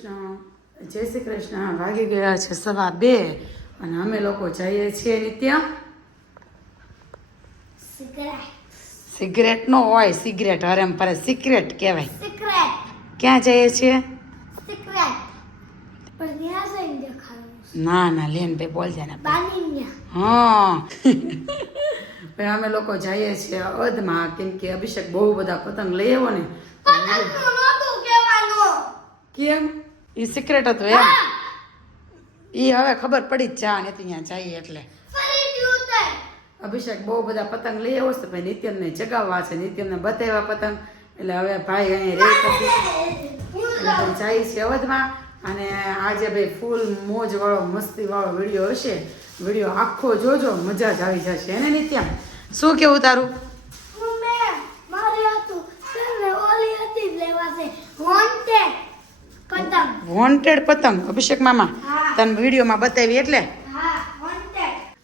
જય શ્રી કૃષ્ણ. વાગી ગયા છે 2:15 અને અમે લોકો જઈએ છીએ નિત્ય સિગરેટ નો હોય, સિગરેટ હરેમ પરે સિગરેટ કહેવાય. ક્યાં જઈએ છીએ? ના ના લેન ભાઈ બોલ છે ને. હા ભાઈ અમે લોકો જઈએ છીએ અધમાં, કેમ કે અભિષેક બહુ બધા પતંગ લઈ આવ્યો ને. કેમ? એ સિક્રેટ હતું એમ? એ હવે ખબર પડી જ જા ને ત્યાં જઈએ એટલે. અભિષેક બહુ બધા પતંગ લઈ આવ્યો છે ભાઈ, નિત્યમને જગાવવા છે, નિત્યમને બતાવ્યા પતંગ, એટલે હવે ભાઈ અહીંયા રે પછી જાય છે અવધમાં. અને આજે ભાઈ ફૂલ મોજ વાળો મસ્તી વાળો વિડીયો હશે. વિડીયો આખો જોજો, મજા જ આવી જશે. એને નિત્ય શું કેવું તારું? વોન્ટેડ પતંગ અભિષેક મામા તને વિડીયોમાં બતાવી એટલે.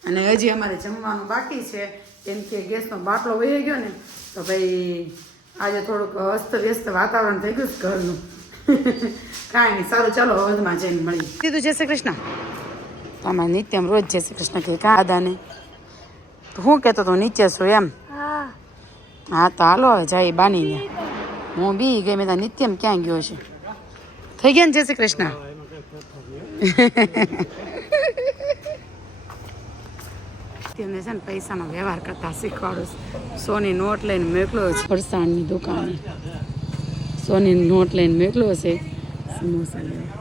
અને હજી અમારે જમવાનું બાકી છે, કેમ કે ગેસનો બાટલો વહી ગયો ને, તો ભાઈ આજે થોડુંક અસ્ત વ્યસ્ત વાતાવરણ થઈ ગયું ઘરનું. કાંઈ નહીં, સારું ચાલો અવધમાં જઈને મળી કીધું. જય શ્રી કૃષ્ણ. તો અમારે નિત્યમ રોજ જય શ્રી કૃષ્ણ કે કાં દાદાને તો હું કહેતો તો નીચે છું એમ? હા તો હાલો હવે જાય બાની. હું બી ગઈ મેં નિત્યમ ક્યાં ગયો છે? થઈ ગયા ને જય શ્રી કૃષ્ણ. તેમને છે ને પૈસાનો વ્યવહાર કરતા શીખવાડું. સોની નોટ લઈને મોકલ્યો છે ફરસાણની દુકાને. સોની નોટ લઈને મોકલ્યો છે સમોસા લેવા.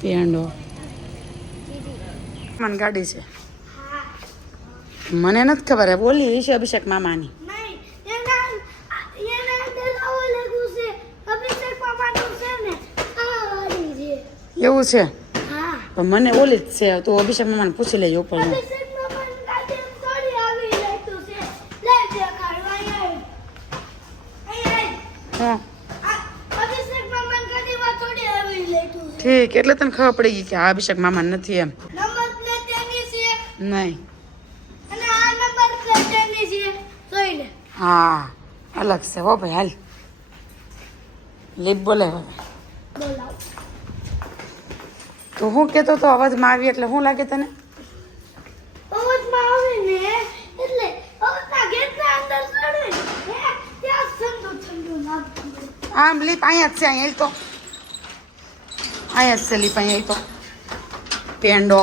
પેંડો મને ગાડી છે, મને નથી ખબર. બોલી છે અભિષેક મામાની. એવું છે? પણ મને ઓલી જ છે, તો અભિષેક મામાને પૂછી લેજો ઉપર. ઠીક, એટલે તને ખબર પડી ગઈ કે આ અભિષેક મામા નથી એમ? નહીં. હા અલગ છે હો ભાઈ. હાલ લીપ બોલે હવે. તો હું કેતો તો અવાજમાં આવી એટલે શું લાગે તને? આમ લીપ અહીંયા જ છે, અહીંયા તો અહીંયા જ છે લીપ, અહીંયા તો પેંડો.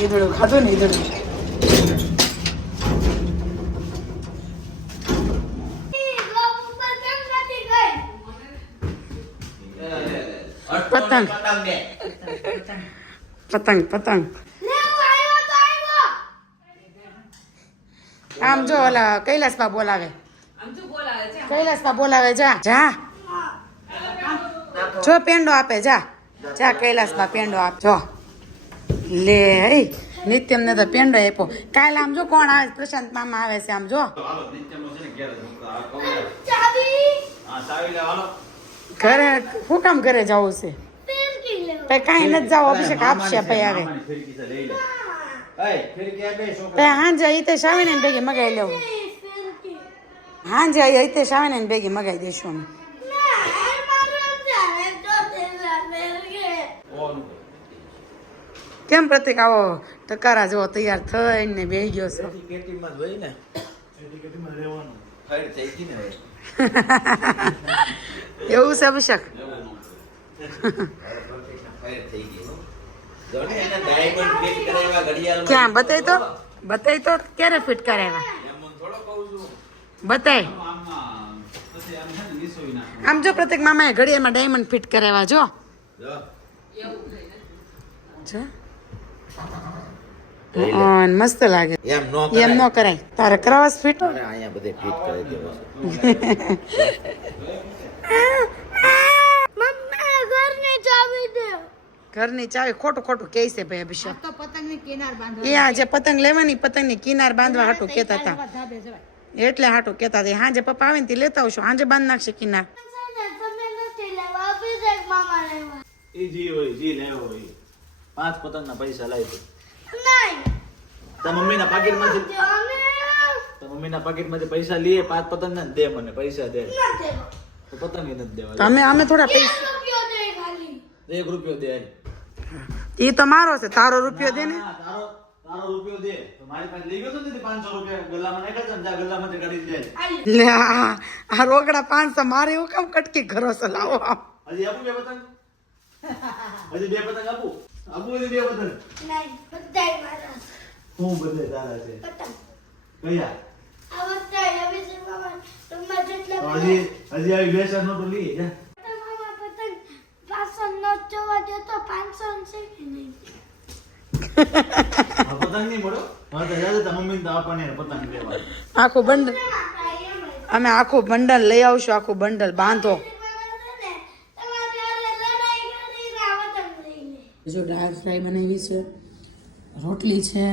ઈદડું ખાધું ને ઈદડું. પતંગ પતંગ પતંગ આમ જો ઓલા કૈલાસમાં બોલાવે, કૈલાસમાં બોલાવે. જા જા જો પેંડો આપે. જા જા કૈલાસમાં પેંડો આપ. જો લે નિત્યમ ને તો પેંડો આપ્યો. કાલે આમ જો કોણ આવે? પ્રશાંત મામા આવે છે. આમ જો ઘરે શું કામ ઘરે જવું છે? કઈ નથી જાવ. અભિષેક આપશે ભાઈ આવે હાંજે હિતેશ આવે ને ભેગી મગાઈ લેવું. હાંજે હિતેશ આવે ને ભેગી મગાઈ દઈશું અમે. કેમ પ્રતિક આવો ટકારા જેવો તૈયાર થઈને બેસી ગયો છે? એવું છે અભિષેક? ક્યાં બતાય તો, બતાય તો ક્યારે ફિટ કરાવ્યા? બતાય. આમ જો પ્રતિક મામાએ ઘડિયાળમાં ડાયમંડ ફિટ કરાવ્યા. જો મસ્ત લાગે. એમ નો કરાય. તારે કરાવસ ફિટ? અહીંયા બધે ફિટ કરી દેવો છે. ઘરની ચાવી ખોટું ખોટું કહે છે ભાઈ અભિષેક. એ જે પતંગ લેવાની પતંગની કિનાર બાંધવા હાટું કેતા હતા, એટલે હાટું કેતા હતા. હાજે પપ્પા આવે ને તે લેતા આવશો, હાજે બાંધ નાખશે કિનાર. ઈ જી હોય, જી લેવો હોય. 5 પતંગના પૈસા લાવી દે. તારા મમ્મીના પાકીટમાંથી પૈસા લઈએ 5 પતંગ ને દે મને પૈસા દે તો પતંગ નથી દેવા તમે અમે થોડા પૈસા 1 રૂપિયો દે એ તો મારો છે તારો રૂપિયો દે ને તારો રૂપિયો દે તો મારી પાસે લઈ ગયો તો ને 500 રૂપિયા ગલ્લામાં નાખ્યા ને જા ગલ્લામાંથી કાઢી દે લે આ રોકડા 500 મારે એવું કામ કટકી કરો છો લાવો હજી આપું 2 પતંગ હજી 2 પતંગ આપું હજી 2 પતંગ નહીં બધાય મારા હું બધે તારા છે પતંગ કયા આ બધાય હવે છે મામા તમારા જેટલા હજી આવી 2 નો તો લઈ જા મામા પતંગ 500 નો જોવા દે તો 500 છે કે નહીં આ પતંગ નહીં મળો હા તો યાદ હતા મમ્મી તો આપણને પતંગ લેવા આખું બંડલ અમે આખું બંડલ લઈ આવશું આખું બંડલ બાંધો જો દાળ ફ્રાય બનાવી છે રોટલી છે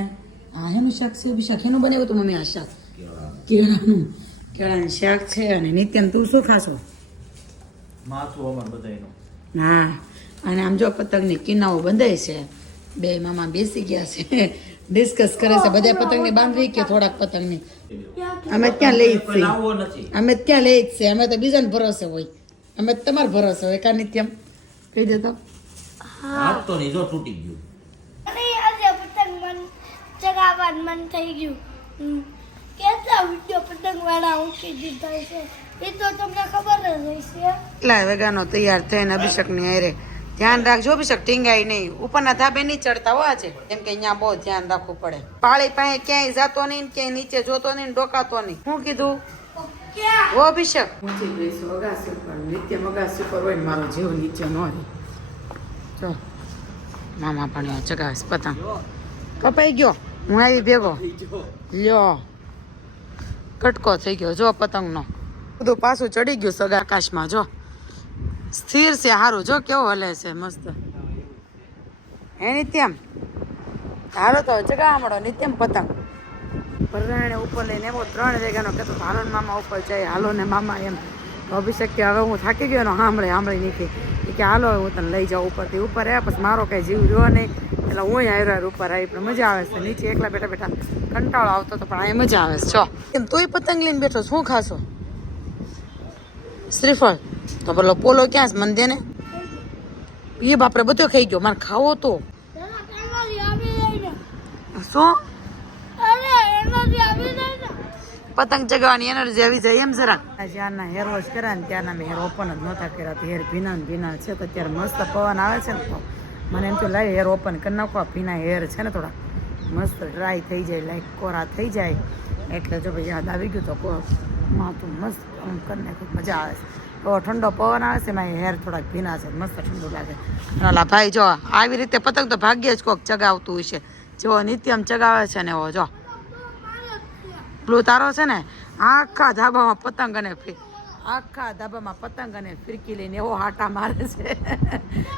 આ હેનું શાક છે બી શાક એનું બનાવ્યું હતું મમ્મી આ શાક કેળાનું શાક છે અને નિત્યમ તું શું ખાશો માથું અમાર બધાયનું હા અને આમ જો પતંગની કિનાઓ બંધાય છે બે મામા બેસી ગયા છે ડિસ્કસ કરે છે બધા પતંગને બાંધવી કે થોડાક પતંગની અમે ત્યાં લઈ જ છીએ લાવવો નથી અમે ત્યાં લઈ જ છીએ અમે તો બીજાને ભરોસે હોય અમે તો તમારે ભરોસે હોય કા નિત્યમ કહી દેતો હાથ તો નહીં જો તૂટી ગયું અને આજે પતંગ મન ચગાવવાનું મન થઈ ગયું કેટલા વિડીયો પતંગ વાળા મૂકી દીધા છે એ તો તમને ખબર જ હશે એટલા વેગાનો તૈયાર થઈને અભિષેકની હારે ધ્યાન રાખજો અભિષેક ટીંગાય નહીં ઉપરના ધાબે નહીં ચડતા હો આજે કેમ કે અહીંયા બહુ ધ્યાન રાખવું પડે પાળી પાસે ક્યાંય જાતો નહીં ને ક્યાંય નીચે જોતો નહીં ને ડોકાતો નહીં શું કીધું ઓ અભિષેક ઊંચી ગઈશું અગાસી ઉપર નિત્યમ અગાસી ઉપર હોય ને મારો જીવ નીચે ન રહે જો મામા પણ ચગાવે પતંગ કપાઈ ગયો હું આવી ભેગો લ્યો કટકો થઈ ગયો જો પતંગનો બધું પાછું ચડી ગયું સગા આકાશમાં જો સ્થિર છે સારું જો કેવો હલે છે મસ્ત હે નિત્યમ હાલો તો ચગા મળો નિત્યમ પતંગ પરરાણે ઉપર લઈને એવો 3 વાગ્યાનો કહેતો હાલો ને મામા ઉપર જાય હાલો ને મામા એમ તો અભિષેક કે હવે હું થાકી ગયો ને સાંભળી નીકળી કે હાલો હું તને લઈ જાઉં ઉપરથી ઉપર આવ્યા પછી મારો કઈ જીવ રહ્યો નહીં એટલે હું આવ્યો ઉપર આવી પણ મજા આવે છે નીચે એકલા બેઠા કંટાળો આવતો તો પણ અહીં મજા આવે છે છો કેમ તોય પતંગ લઈને બેઠો શું ખાશો શ્રીફળ તો બોલો પોલો ક્યાં છે મને દે ને એ બાપરે બધો ખાઈ ગયો મારે ખાવો તો શું પતંગ ચગાવવાની એનર્જી આવી જાય એમ જરા જ્યારના હેર વોશ કર્યા ને ત્યારના મેં હેર ઓપન જ નહોતા કર્યા હેર ભીના છે તો અત્યારે મસ્ત પવન આવે છે ને તો મને એમ તો લાગે હેર ઓપન કરી નાખો ભીના હેર છે ને થોડા મસ્ત ડ્રાય થઈ જાય લાઈક કોરા થઈ જાય એટલે જો ભાઈ યાદ આવી ગયું તો માથું મસ્ત કરી નાખ્યું મજા આવે છે તો ઠંડો પવન આવે છે એમાં હેર થોડાક ભીના છે મસ્ત ઠંડુ લાગે ઓલા ભાઈ જો આવી રીતે પતંગ તો ભાગ્યે જ કોક ચગાવતું હશે જેવો નિત્યમ ચગાવે છે ને એવો જો પેલું તારો છે ને આખા ધાબામાં પતંગ અને ફિરકી લઈને એવો હાટા મારે છે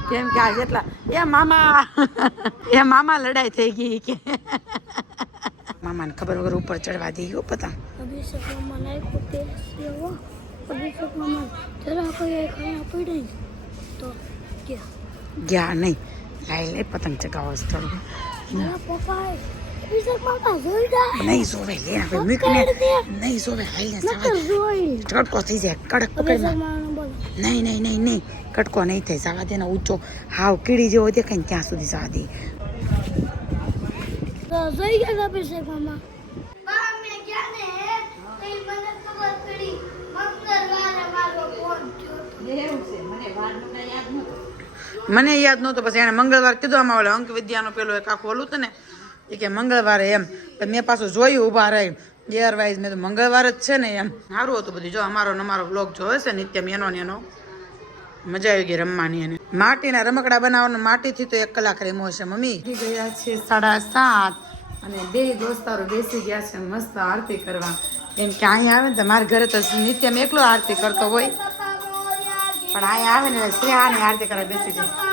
કેમ કે આ જેટલા એ મામા લડાઈ થઈ ગઈ કે મામાને ખબર વગર ઉપર ચડવા દઈ ગયો પતંગ અભિષેક મામા નાખ્યો તે અભિષેક મામા જરા કોઈ ખાયા પડી તો ગયા નહીં લાઈ પતંગ ચગાવો છે થોડું પપ્પા અભિષેક મામા જોઈ જાય નહીં સોવે લે આપણે મૂકને નહીં સોવે હાલ ને કડકો થઈ જાય કડક પકડમાં નહીં કટકો નહીં થાય જવા દે ને ઊંચો હાવ કીડી જેવો દેખાય ને ત્યાં સુધી જવા દે જોઈ ગયા અભિષેક મામા મે ગયા ને તો મને ખબર પડી મંગળવારે મારો ફોન થયો એવું છે મને યાદ નહોતું પછી એને મંગળવાર કીધું આમાં ઓલા અંક વિદ્યાનો પેલો એક આખું ઓલું હતું ને એ કે મંગળવારે એમ મેં પાછું જોયું ઊભા રહી એરવાઇઝ મેં તો મંગળવાર જ છે ને એમ સારું હતું બધું જો અમારો બ્લોગ જોવે છે નિત્યમ એનો મજા આવી ગઈ રમવાની એને માટીના રમકડા બનાવવાનું માટીથી તો 1 કલાક રેમો છે મમ્મી ગયા છે 7:30 અને 2 દોસ્તારો બેસી ગયા છે મસ્ત આરતી કરવા એમ કે અહીંયા આવે ને તો મારા ઘરે તો નિત્યમ એકલો આરતી કરતો હોય પણ અહીંયા આવે ને શ્રેયાની આરતી કરવા બેસી જાય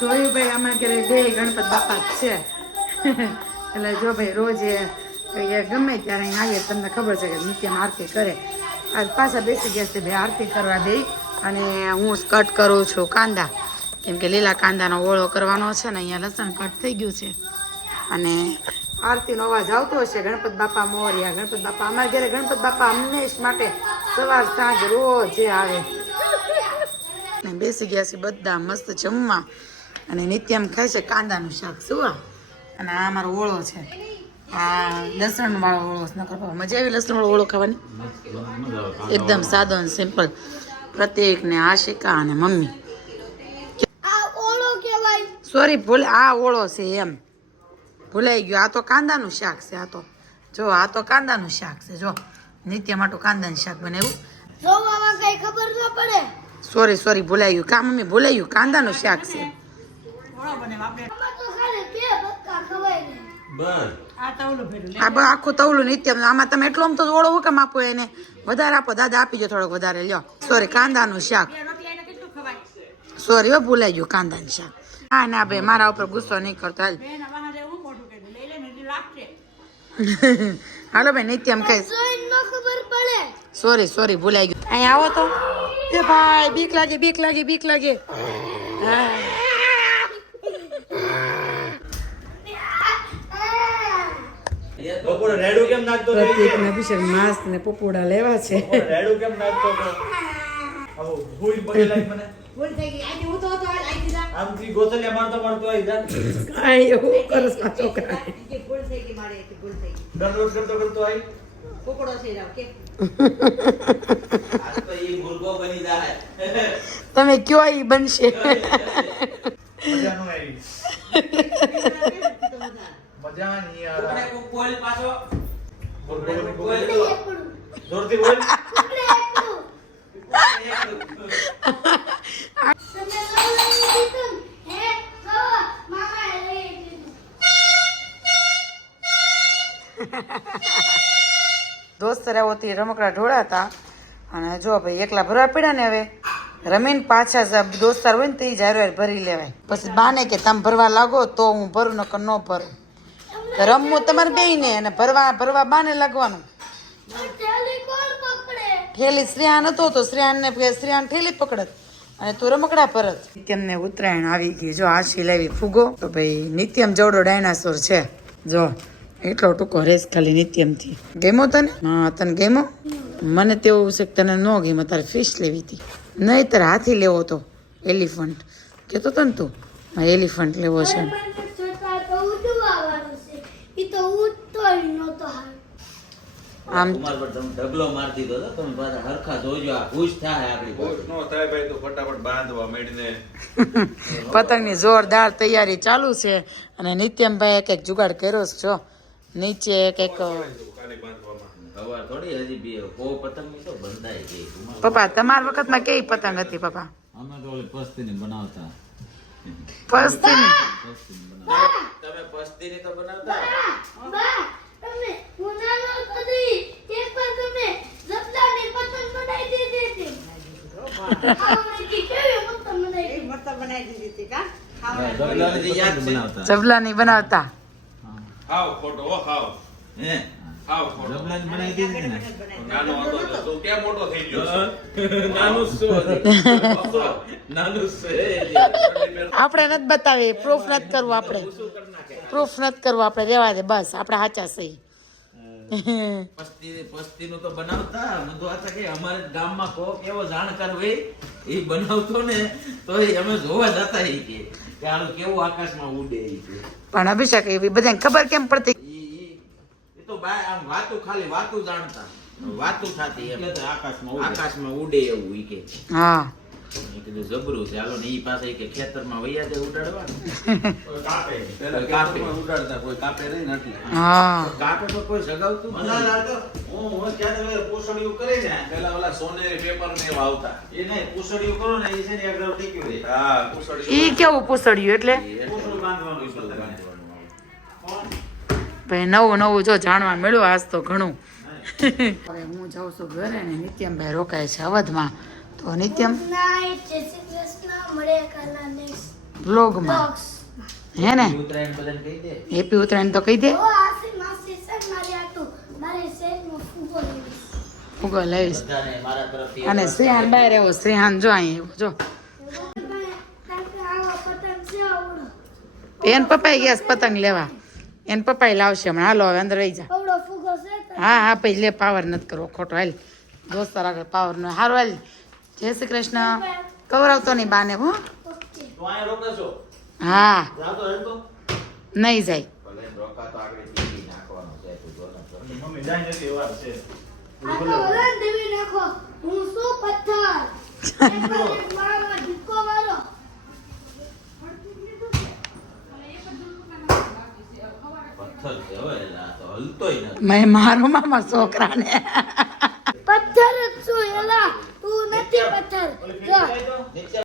જોયું ભાઈ અમારે ઘરે 2 ગણપત બાપા જ છે એટલે જો ભાઈ રોજ એ ગમે ત્યારે અહીં આવીએ તમને ખબર છે કે નિત્યમ આરતી કરે આજ પાછા બેસી ગયા છે બે આરતી કરવા દે અને હું કટ કરું છું કાંદા કેમ કે લીલા કાંદાનો ઓળો કરવાનો છે ને અહીંયા લસણ કટ થઈ ગયું છે અને આરતીનો અવાજ આવતો હશે ગણપત બાપા મોર્યા ગણપત બાપા અમારા ઘરે ગણપત બાપા હંમેશ માટે સવાર સાંજ રોજ આવે ને બેસી ગયા છે બધા મસ્ત જમવા અને નિત્યમ ખાય છે કાંદાનું શાક શું અને આ અમારો ઓળો છે આ લસણ વાળો ઓળો નકર મજા આવી લસણ વાળો ઓળો ખાવાની એકદમ સાદો અને સિમ્પલ પ્રતિક ને આશિકા અને મમ્મી આ ઓળો કહેવાય. સોરી ભૂલ આ ઓળો છે એમ ભૂલાઈ ગયું આ તો કાંદાનું શાક છે આ તો જો આ તો કાંદાનું શાક છે જો નિત્ય માટે કાંદાનું શાક બનાવ્યું જોવામાં કઈ ખબર ન પડે. સોરી ભૂલાઈ ગયું કા મમ્મી ભૂલાઈ ગયું કાંદાનું શાક છે આમાં તો ખાલી બે બક્કા ખવાય ને. બસ આ આખું તવલું નિત્ય આમાં તમે એટલો આમ તો ઓળો હુકમ આપો એને વધારે આપો દાદા આપી દો થોડોક વધારે લ્યો સોરી કાંદાનું શાક સોરી હો ભૂલાઈ ગયું કાંદાનું શાક હા ના બે મારા ઉપર ગુસ્સો નહીં કરતો હાલ હાલો ભાઈ નિત્યમ કહીશ જોઈને ન ખબર પડે. સોરી ભૂલાઈ ગયું અહીંયા આવો તો એ ભાઈ બીક લાગે હા બપોરે રેડું કેમ નાખતો હતો? પ્રતિક ને અભિષેક માસ ને પપોડા લેવા છે બપોરે રેડું કેમ નાખતો હતો? આવો ભૂલ પડી લાગી મને. આમથી ગોથલિયા મારતો આવી જા. કાંઈ એવું કરસ આ છોકરા દરરોજ કરતો આવી. આજ તો ઈ મુર્ગો બની જાય. તમે કયો ઈ બનશે મજા નો આવી. મજા નહીં યાર. બોલ પાછો. બોલ. જોરથી બોલ. આપણે એકલું. તમે લઈ લીધું ને? હે તો મામાએ લઈ લીધું. દોસ્ત રહેવોથી રમકડા ઢોળાતા અને જો ભાઈ એકલા ભરવા પડ્યા ને હવે રમીને પાછા દોસ્તાર હોય ને તો એ જાહેર ભરી લેવાય પછી બાને કે તમે ભરવા લાગો તો હું ભરું નકર ન ભરું તો રમવું તમારે બે ને અને ભરવા બાને લાગવાનું થેલી કોણ પકડે? ઠેલી શ્રેયાન હતો તો શ્રેયાન ઠેલી પકડત અને તું રમકડા પરત નિત્યમને ઉત્તરાયણ આવી ગઈ જો આશી લેવી ફૂગો તો ભાઈ નિત્યમ જેવડો ડાયનાસોર છે જો એટલો ટૂંકો રેસ ખાલી નિત્યમથી ગેમો તને હા તને ગેમો મને તેવું છે કે તને ન ગેમો તારે ફિશ લેવી હતી નહીં તારે હાથી લેવો તો એલિફન્ટ કહેતો તો ને તું એલિફન્ટ લેવો છે છોટા તો ઉડવાનું છે. ઈ તો ઉડતોય નહોતો હાલ. આમ તમાર પર તમે ઢગલો માર દીધો તો તમે પાછા હરખા જોજો આ ખુશ થાય આપણી પાસે. નો થાય ભાઈ તો ફટાફટ બાંધવા માંડીને પતંગની જોરદાર તૈયારી ચાલુ છે અને નિત્યમભાઈ એક જુગાડ કર્યો છે જો નીચે કંઈક ખાલી બાંધવામાં હવાર થોડી હજી બી કો પતંગની તો બંધાઈ ગઈ. પપ્પા તમારા વખતમાં કેવી પતંગ હતી પપ્પા અમે તો ઓલી પસ્તીની બનાવતા. પસ્તીની તમે પસ્તીની તો બનાવતા? બા તમે ઉનાળો કદી એકવાર તમે જબલાની પતંગ બનાવી દીધી હતી. આવડી કેવી મસ્ત બનાવી દીધી. ગગલાની યાદ બનાવતા. જબલાની બનાવતા હાવ ખોટો હો હાવ હે હાવ ખોટો ગગલાની બનાવી દીધી ને. નાનો હતો તો ક્યાં મોટો થઈ ગયો છે? નાનું છે. આપણે નથી બતાવી પ્રૂફ નથી કરવું આપણે રેવા દે બસ આપણે સાચા સહી પસ્તીનું તો બનાવતા. હું તો આછા કે અમારે ગામમાં કોક એવો જાણકાર હોય એ બનાવતો ને તો અમે જોવા જતા એ કે આનું કેવું આકાશમાં ઉડે એ કે. પણ અભિષેક એવી બધાને ખબર કેમ પડતી એ તો બાય આમ ખાલી વાતું જાણતા. વાતું થતી એમ આકાશમાં ઉડે એવું ઈ કે. હા મેં કીધું જબરું છે હાલો ને ઈ પાસે કે ખેતરમાં વૈયા જાય ઉડાડવા. કાપે પેલા કાપે. ઉડાડતા કોઈ કાપે નહીં નથી હા કાપે તો કોઈ સગાવતું જ નથી. હું ક્યારે પૂછડીયું કરી ને પેલા ઓલા સોનેરી પેપર ને એવા આવતા એ નહીં પૂછડીયું કરો ને એ છે ને એકદમ ટીક્યું રહે. હા પૂછડી ઈ કેવું પૂછડ્યું એટલે પૂછડું બાંધવાનું છે બધાને. ભાઈ નવું જો જાણવા મળ્યું આજ તો ઘણું હવે હું જાઉં છું ઘરે ને નિત્યમભાઈ રોકાય છે અવધમાં તો નિત્યમ નાઈટ જય શ્રી કૃષ્ણ મળે કાલના નેક્સ્ટ બ્લોગમાં બોક્સ. હે ને ઉત્તરાયણ બધાને કહી દે. હેપી ઉત્તરાયણ તો કહી દે ઓ આસી માસી સર મારી આટુ મારી સેટમાં ફૂગો લેવીશ. ફુગો લઈશ બધાને મારા તરફથી અને શ્રેહાન બહાર આવ્યો શ્રેહાન જો અહીં આવ્યો જો આવા પતંગ છે આવડો એન પપ્પાએ ગયા છે પતંગ લેવા એન પપ્પાએ લાવશે હમણાં હાલો હવે અંદર રહી જા આવડો ફુગો છે તો હા હા પછી લે પાવર નથી કરવો ખોટો હાલ દોસ્તાર આગળ પાવર નો હારો હાલ જય શ્રી કૃષ્ણ કવરાવતો નહીં બાને હો ઓકે તો અહીંયા રોકાશો હા જાવ તો એમ તો નહીં જાય ભલે રોકા તો આગળ પીડી નાખવાનો છે તું જો ને તો. મમ્મી જાય નથી એ વાત છે આ તો વલણ દેવી નાખો હું શું પથ્થર મારો ઢીકો મારો પથ્થર છે હવે આ તો હલતોય નથી મેં મારો મામા છોકરાને પથ્થર જ છું એલા તું નથી પથ્થર જો